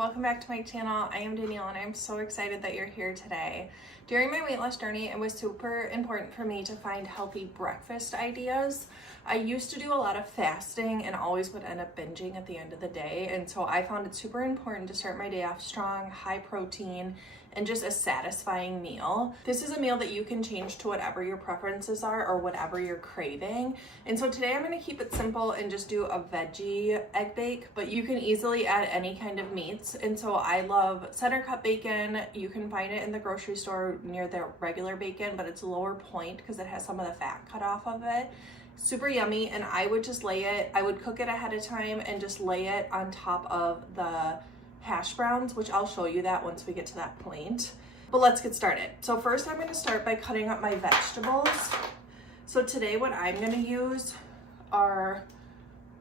welcome back to my channel. I am Danielle and I'm so excited that you're here today. During my weight loss journey, it was super important for me to find healthy breakfast ideas. I used to do a lot of fasting and always would end up binging at the end of the day, and so I found it super important to start my day off strong, high protein, and just a satisfying meal. This is a meal that you can change to whatever your preferences are or whatever you're craving. And so today I'm gonna keep it simple and just do a veggie egg bake, but you can easily add any kind of meats. And so I love center cut bacon. You can find it in the grocery store near the regular bacon, but it's lower point because it has some of the fat cut off of it. Super yummy. And I would just I would cook it ahead of time and just lay it on top of the hash browns, which I'll show you that once we get to that point. But let's get started. So first I'm going to start by cutting up my vegetables. So today what I'm going to use are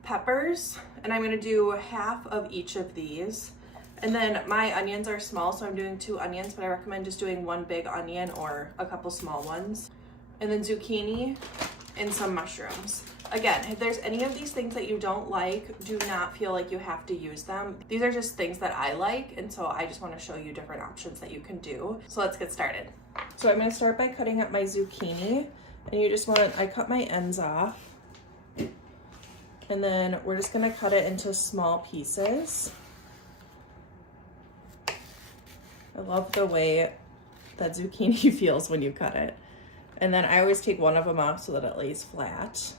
peppers, and I'm going to do half of each of these. And then my onions are small, so I'm doing 2 onions, but I recommend just doing 1 big onion or a couple small ones. And then zucchini and some mushrooms. Again, if there's any of these things that you don't like, do not feel like you have to use them. These are just things that I like, and so I just want to show you different options that you can do. So let's get started. So I'm going to start by cutting up my zucchini, and you just want, I cut my ends off, and then we're just going to cut it into small pieces. I love the way that zucchini feels when you cut it. And then I always take one of them off so that it lays flat.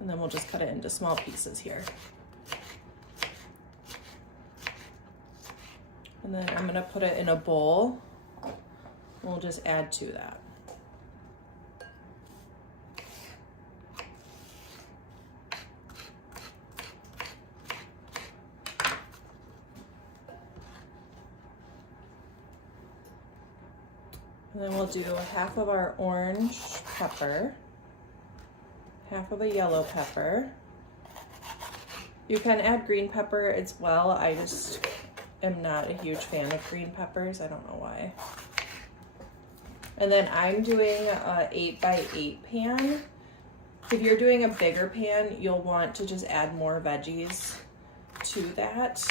And then we'll just cut it into small pieces here. And then I'm gonna put it in a bowl. We'll just add to that. And then we'll do half of our orange pepper, half of a yellow pepper. You can add green pepper as well. I just am not a huge fan of green peppers. I don't know why. And then I'm doing a 8x8 pan. If you're doing a bigger pan, you'll want to just add more veggies to that.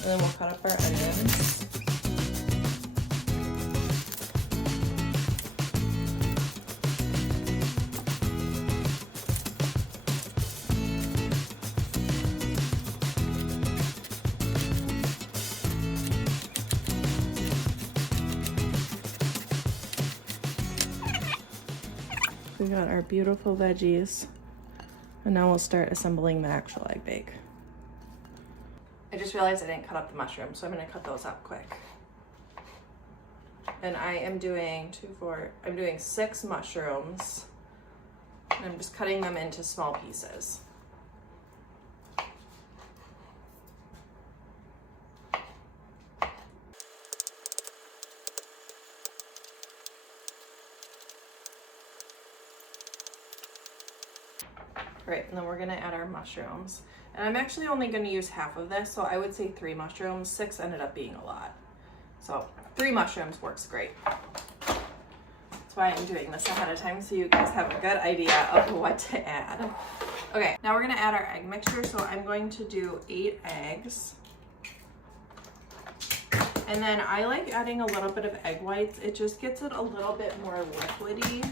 And then we'll cut up our onions. We got our beautiful veggies. And now we'll start assembling the actual egg bake. I just realized I didn't cut up the mushrooms, so I'm going to cut those up quick. And I am doing 6 mushrooms. And I'm just cutting them into small pieces. Right, and then we're gonna add our mushrooms. And I'm actually only gonna use half of this, so I would say 3 mushrooms. 6 ended up being a lot. So 3 mushrooms works great. That's why I'm doing this ahead of time, so you guys have a good idea of what to add. Okay, now we're gonna add our egg mixture. So I'm going to do 8 eggs. And then I like adding a little bit of egg whites. It just gets it a little bit more liquidy.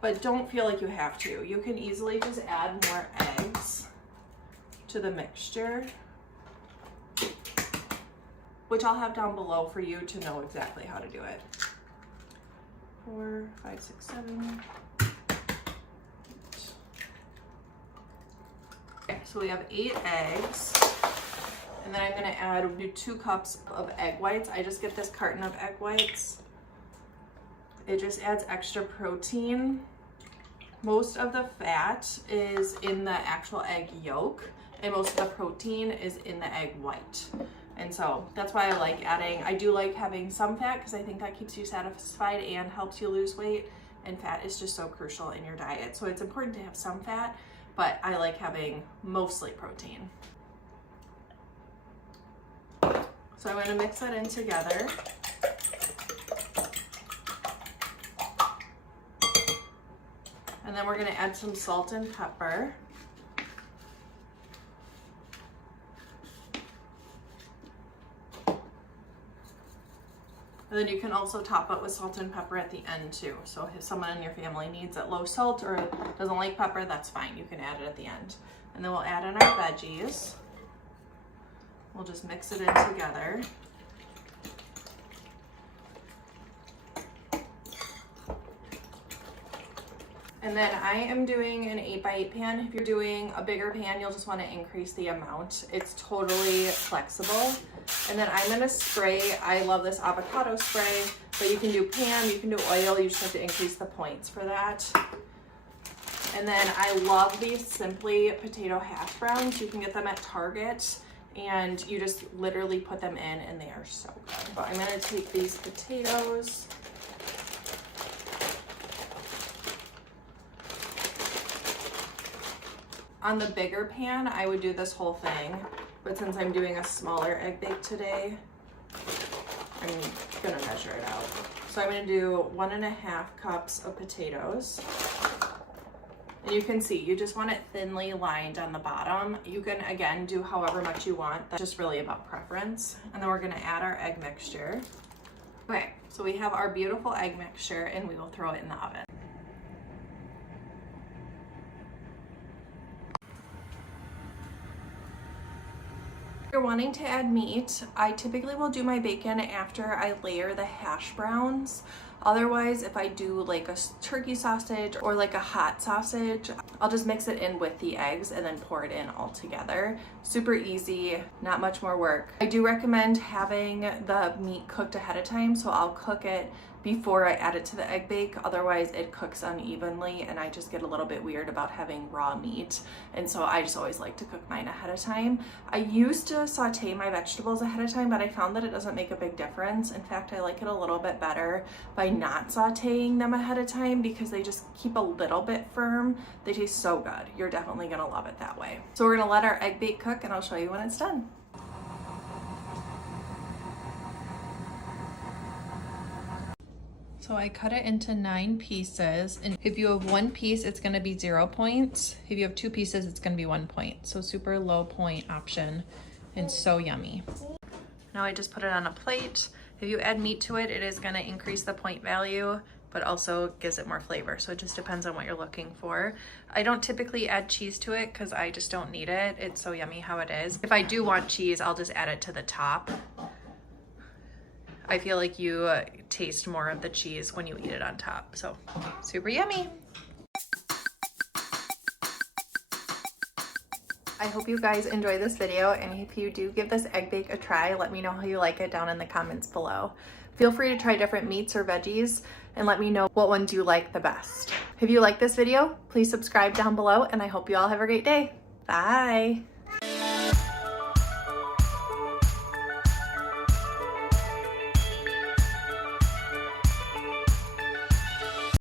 But don't feel like you have to. You can easily just add more eggs to the mixture, which I'll have down below for you to know exactly how to do it. 4, 5, 6, 7. 8. Okay, so we have 8 eggs. And then I'm gonna add 2 cups of egg whites. I just get this carton of egg whites. It just adds extra protein. Most of the fat is in the actual egg yolk, and most of the protein is in the egg white. And so that's why I like adding, I do like having some fat because I think that keeps you satisfied and helps you lose weight. And fat is just so crucial in your diet. So it's important to have some fat, but I like having mostly protein. So I'm going to mix that in together. And then we're going to add some salt and pepper. And then you can also top it with salt and pepper at the end too. So if someone in your family needs it low salt or doesn't like pepper, that's fine. You can add it at the end. And then we'll add in our veggies. We'll just mix it in together. And then I am doing an 8x8 pan. If you're doing a bigger pan, you'll just want to increase the amount. It's totally flexible. And then I'm gonna spray, I love this avocado spray, but you can do pan, you can do oil, you just have to increase the points for that. And then I love these Simply potato hash browns. You can get them at Target and you just literally put them in and they are so good. So I'm gonna take these potatoes. On the bigger pan, I would do this whole thing, but since I'm doing a smaller egg bake today, I'm gonna measure it out. So I'm gonna do 1.5 cups of potatoes. And you can see, you just want it thinly lined on the bottom. You can, again, do however much you want. That's just really about preference. And then we're gonna add our egg mixture. Okay, so we have our beautiful egg mixture and we will throw it in the oven. If you're wanting to add meat, I typically will do my bacon after I layer the hash browns. Otherwise, if I do like a turkey sausage or like a hot sausage, I'll just mix it in with the eggs and then pour it in all together. Super easy, not much more work. I do recommend having the meat cooked ahead of time, so I'll cook it before I add it to the egg bake. Otherwise it cooks unevenly and I just get a little bit weird about having raw meat. And so I just always like to cook mine ahead of time. I used to saute my vegetables ahead of time, but I found that it doesn't make a big difference. In fact, I like it a little bit better by not sauteing them ahead of time because they just keep a little bit firm. They taste so good. You're definitely gonna love it that way. So we're gonna let our egg bake cook and I'll show you when it's done. So I cut it into 9 pieces, and if you have 1 piece, it's gonna be 0 points. If you have 2 pieces, it's gonna be 1 point. So super low point option and so yummy. Now I just put it on a plate. If you add meat to it, it is gonna increase the point value, but also gives it more flavor. So it just depends on what you're looking for. I don't typically add cheese to it because I just don't need it. It's so yummy how it is. If I do want cheese, I'll just add it to the top. I feel like you taste more of the cheese when you eat it on top. So super yummy. I hope you guys enjoy this video, and if you do give this egg bake a try, let me know how you like it down in the comments below. Feel free to try different meats or veggies and let me know what ones you like the best. If you like this video, please subscribe down below, and I hope you all have a great day. Bye.